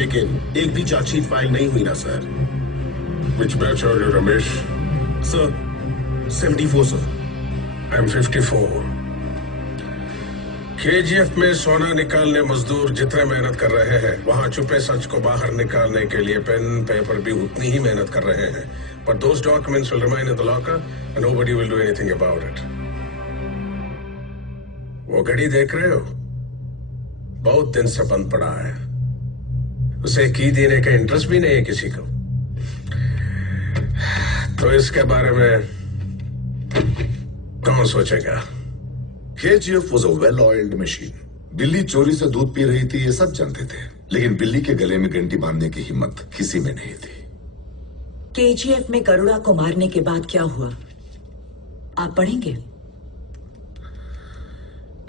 लेकिन एक भी चार्जशीट फाइल नहीं हुई ना sir. Which batch are you, Ramesh? Sir 74 sir. I'm 54. KGF में सोना निकालने मजदूर जितने मेहनत कर रहे हैं, वहां छुपे सच को बाहर निकालने के लिए पेन पेपर भी उतनी ही मेहनत कर रहे हैं। But those documents will remain in the locker and nobody will do anything about it. वो घड़ी देख रहे हो? बहुत दिन से बंद पड़ा है। उसे की देने का इंटरेस्ट भी नहीं है किसी को। तो इसके बारे में कौन सोचेगा? KGF was a well-oiled machine. बिल्ली चोरी से दूध पी रही थी, ये सब जानते थे, लेकिन बिल्ली के गले में घंटी बांधने की हिम्मत किसी में नहीं थी। KGF में गरुड़ा को मारने के बाद क्या हुआ, आप पढ़ेंगे?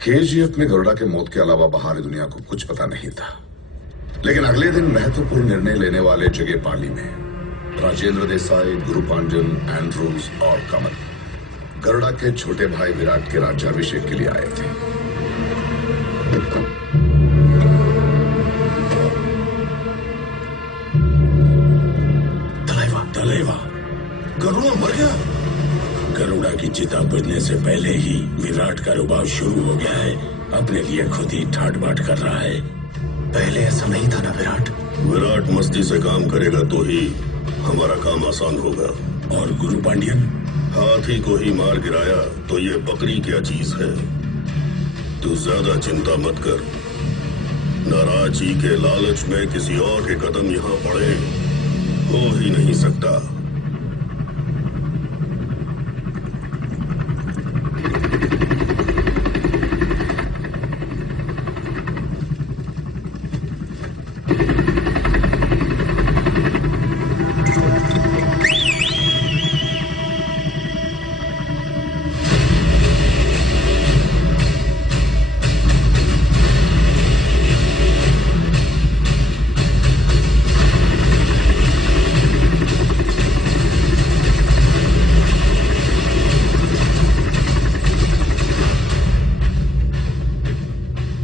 KGF में गरुड़ा के मौत के अलावा बाहरी दुनिया को कुछ पता नहीं था, लेकिन अगले दिन महत्वपूर्ण निर्णय लेने वाले जगह पाली में राजेंद्र देसाई, गुरु पांडन, एंड्रूज और कमल गरुड़ा के छोटे भाई विराट के राज्याभिषेक के लिए आए थे। तलेवा, गरुड़ा मर गया। गरुड़ा की चिता बुझने से पहले ही विराट का रुबाब शुरू हो गया है। अपने लिए खुद ही ठाट बाट कर रहा है। पहले ऐसा नहीं था ना विराट। विराट मस्ती से काम करेगा तो ही हमारा काम आसान होगा। और गुरु पांड्यन? हाथी को ही मार गिराया तो ये बकरी क्या चीज है। तू ज्यादा चिंता मत कर। नाराजी के लालच में किसी और के कदम यहाँ पड़े हो ही नहीं सकता।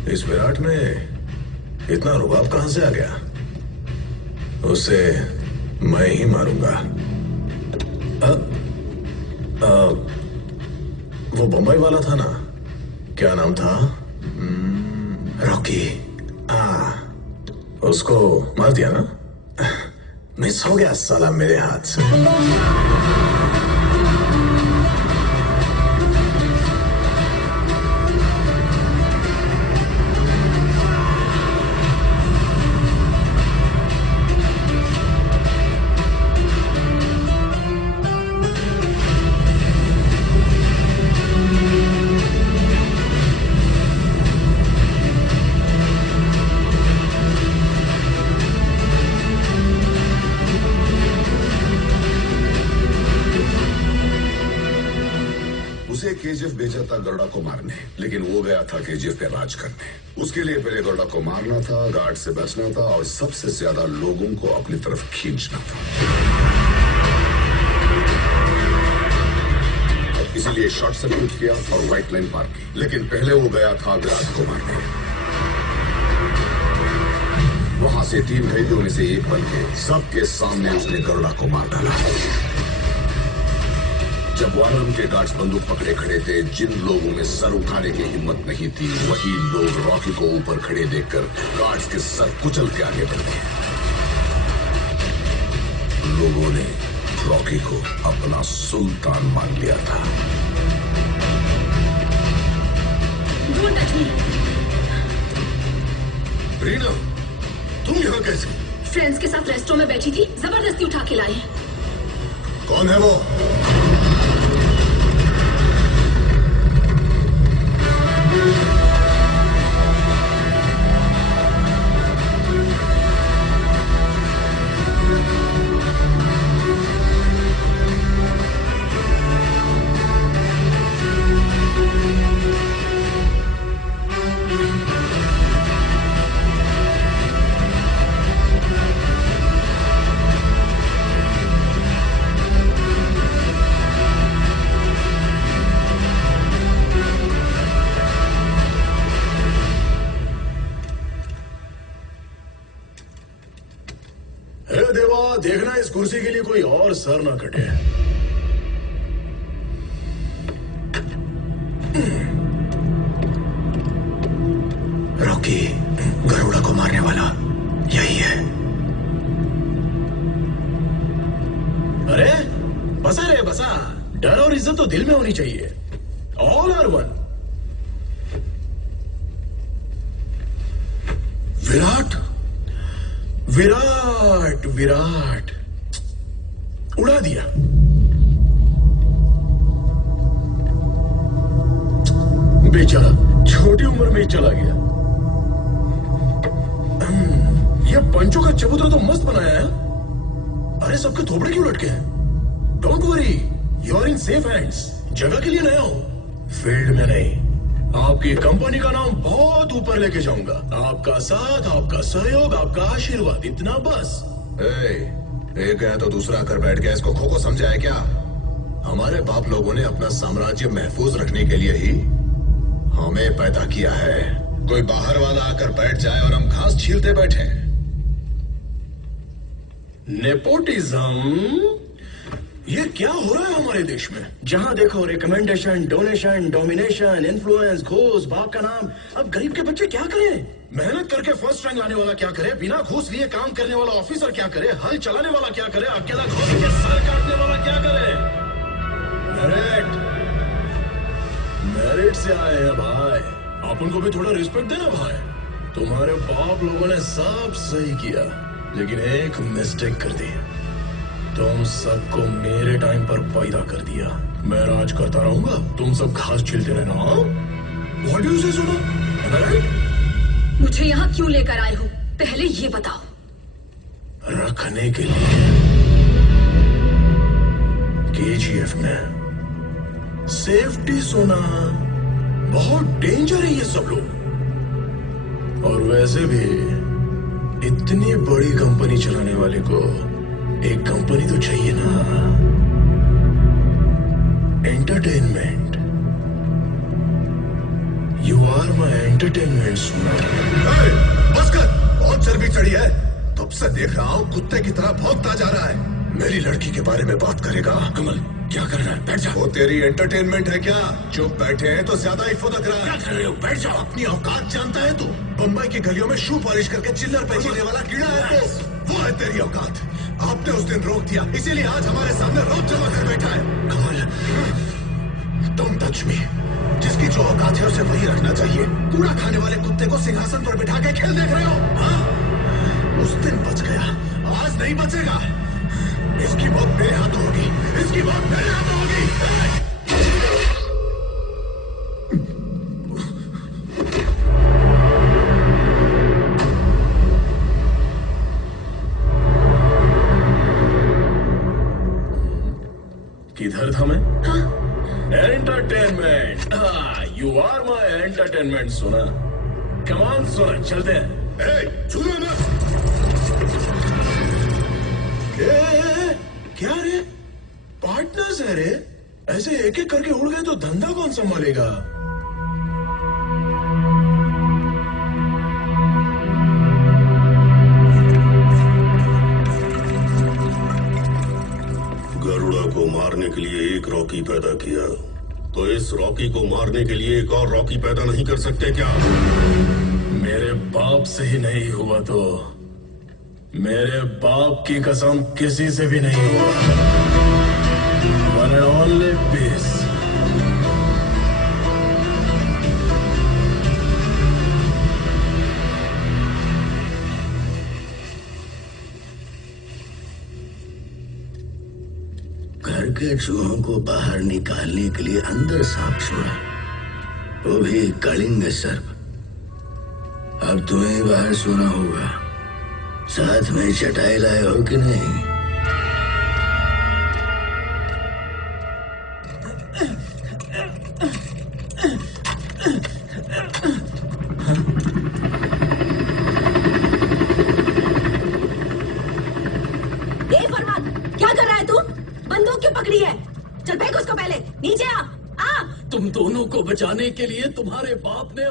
इस विराट में इतना रुबाब कहां से आ गया? उसे मैं ही मारूंगा। वो बंबई वाला था ना, क्या नाम था? रॉकी। उसको मार दिया ना? मिस हो गया साला मेरे हाथ से। उसे KGF भेजा था गरुड़ा को मारने, लेकिन वो गया था KGF पे राज करने। उसके लिए पहले गरुड़ा को मारना था, गार्ड से बचना था और सबसे ज्यादा लोगों को अपनी तरफ खींचना था। और इसीलिए शॉर्ट सर्किट किया और राइट लाइन पार की। लेकिन पहले वो गया था विराट को मारने। वहां से 3 कैदियों में से एक बनके सबके सामने उसने गरुड़ा को मार डाला। जब वानरम के गार्ड्स बंदूक पकड़े खड़े थे, जिन लोगों में सर उठाने की हिम्मत नहीं थी, वही लोग रॉकी को ऊपर खड़े देखकर गार्ड्स के सर कुचल के आगे बढ़ गए। लोगों ने रॉकी को अपना सुल्तान मान लिया था। रीना, तुम यहाँ कैसे? फ्रेंड्स के साथ रेस्टोरेंट में बैठी थी, जबरदस्ती उठा के लाई। कौन है वो? हे देवा, देखना इस कुर्सी के लिए कोई और सर ना कटे। रॉकी, गरुड़ा को मारने वाला यही है। अरे बसा रे बसा, डर और इज्जत तो दिल में होनी चाहिए। All are one. Virat Virat Virat उड़ा दिया। बेचारा छोटी उम्र में ही चला गया। ये पंचों का चबूतरा तो मस्त बनाया है। अरे सबके थोपड़े क्यों लटके हैं? Don't worry, you are in safe hands. जगह के लिए नया हो, फील्ड में नहीं। आपकी कंपनी का नाम बहुत ऊपर लेके जाऊंगा। आपका साथ, आपका सहयोग, आपका आशीर्वाद, इतना बस। एक है तो दूसरा आकर बैठ गया। इसको खो समझा है क्या? हमारे बाप लोगों ने अपना साम्राज्य महफूज रखने के लिए ही हमें पैदा किया है। कोई बाहर वाला आकर बैठ जाए और हम घास छीलते बैठे। नेपोटिज्म, ये क्या हो रहा है हमारे देश में? जहां देखो रिकमेंडेशन, डोनेशन, डोमिनेशन, इन्फ्लुएंस, घूस, बाप का नाम। अब गरीब के बच्चे क्या करें? मेहनत करके फर्स्ट रैंक लाने वाला क्या करे? बिना घूस लिए काम करने वाला ऑफिसर क्या करे? हल चलाने वाला क्या करे? अकेला घोड़े के सर काटने वाला क्या करे? मेरिट, मेरिट से आए हैं भाई। अपन को भी थोड़ा रिस्पेक्ट देना भाई। तुम्हारे बाप लोगों ने सब सही किया, लेकिन एक मिस्टेक कर दी। तुम सबको मेरे टाइम पर पैदा कर दिया। मैं राज करता रहूंगा, तुम सब घास छिलते रहना। व्हाट डू यू से सुनो? मुझे यहाँ क्यों लेकर आए हो, पहले ये बताओ। रखने के लिए। केजीएफ में सेफ्टी सोना बहुत डेंजर है ये सब लोग। और वैसे भी इतनी बड़ी कंपनी चलाने वाले को एक कंपनी तो चाहिए ना। Entertainment. You are my entertainment सोना। बस कर, बहुत चर्बी चढ़ी है। तब से देख रहा हूँ कुत्ते की तरह भौंकता जा रहा है। मेरी लड़की के बारे में बात करेगा? कमल, क्या कर रहा है? बैठ जा। वो तेरी एंटरटेनमेंट है क्या? चुप बैठे हैं तो ज्यादा ही फुदक रहा क्या है। कर रहे हो? बैठ जाओ। अपनी औकात जानता है तू? बम्बई की गलियों में शू पॉलिश करके चिल्लर पे जीने वाला कीड़ा है तो वो है तेरी औकात। आपने उस दिन रोक दिया, इसीलिए आज हमारे सामने रोक जमा कर बैठा है। कमल, डोंट टच मी। जिसकी जो औकात है उसे वही रखना चाहिए। कूड़ा खाने वाले कुत्ते को सिंहासन पर बिठा के खेल देख रहे हो? हाँ? उस दिन बच गया, आज नहीं बचेगा। इसकी मौत मेरे हाथों होगी, इसकी मौत मेरे हाथों होगी। किधर था मैं? Entertainment. You are my entertainment सोना। कमान सोना, चलते हैं। छूना मत। क्या रे? पार्टनर्स है रे। ऐसे एक एक करके उड़ गए तो धंधा कौन संभालेगा? गरुड़ा को मारने के लिए एक रॉकी पैदा किया, तो इस रॉकी को मारने के लिए एक और रॉकी पैदा नहीं कर सकते क्या? मेरे बाप से ही नहीं हुआ तो मेरे बाप की कसम किसी से भी नहीं हुआ। One and only peace. घर के चूहों को बाहर निकालने के लिए अंदर सांप छोड़ा, वो भी कलिंग सर्प। अब तुम्हें बाहर सोना होगा। साथ में चटाई लाए हो कि नहीं? फरमान, क्या कर रहा है तू? बंदूक क्यों पकड़ी है? चल फेंक उसको, पहले नीचे आ। तुम दोनों को बचाने के लिए तुम्हारे बाप ने